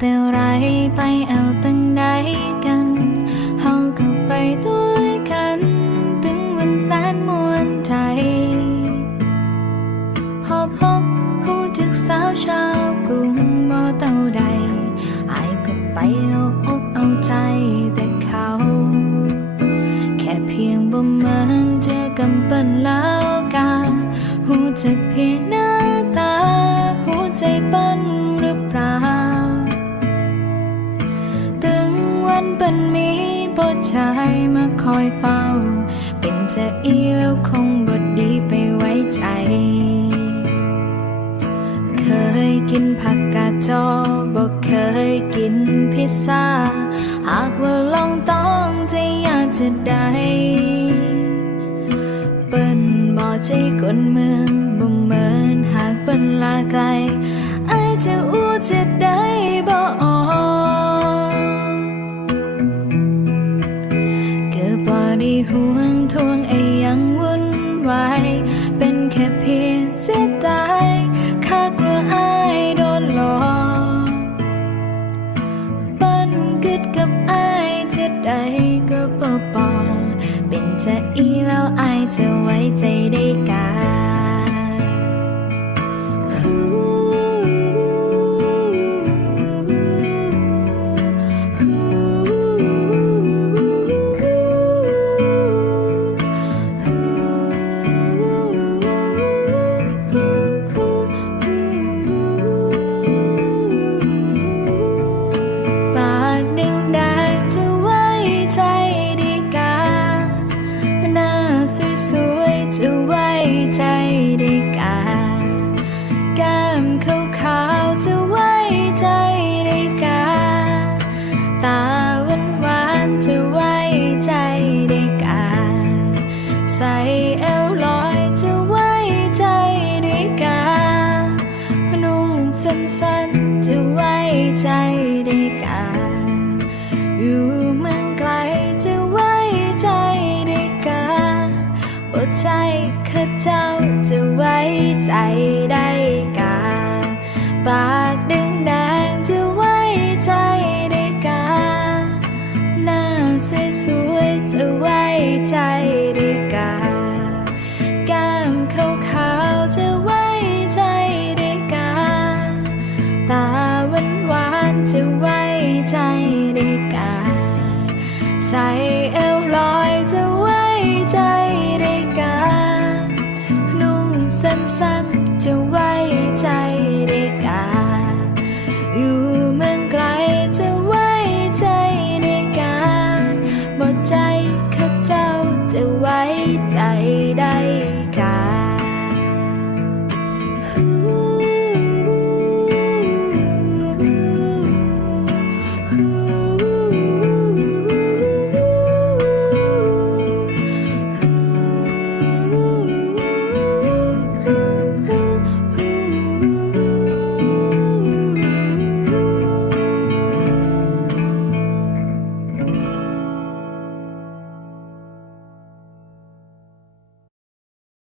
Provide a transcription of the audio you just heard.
แต่ไรไปเอาตั้งใดกันเฮาก็ไปด้วยกัน ถึงวันแสนมวนใจพอพบผู้ถึกสาวชาวกรุงบ่เต่าใดไอก็ไปเอาอกเอาใจแต่เขา แค่เพียงบ่เหมือนเจอกันเป็นแล้วกาหูจักเพียงหน้าตาหูใจปั้น เป็นมีผู้ชายมาคอยเฝ้า เป็นจะอีแล้วคงบดดีไปไว้ใจ เคยกินผักกาดจอบอกเคยกินพิซซ่า หากว่าลองต้องจะอยากจะได้ เปิ้นบอกใจคนเมือง เป็นแค่เพียงเสียดายข้ากลัวอายโดนหลอกปั้นกึดกับอายจะได้ก็บ่บอกเป็นจะอีแล้วอายจะไว้ใจได้กัน ใส่เอวลอยจะไว้ใจได้กานุ่งสั้นๆจะไว้ใจได้กาอยู่เมืองไกลจะไว้ใจได้กาอดใจข้าเจ้าจะไว้ใจได้ จะไว้ใจได้กาใส่เอวลอย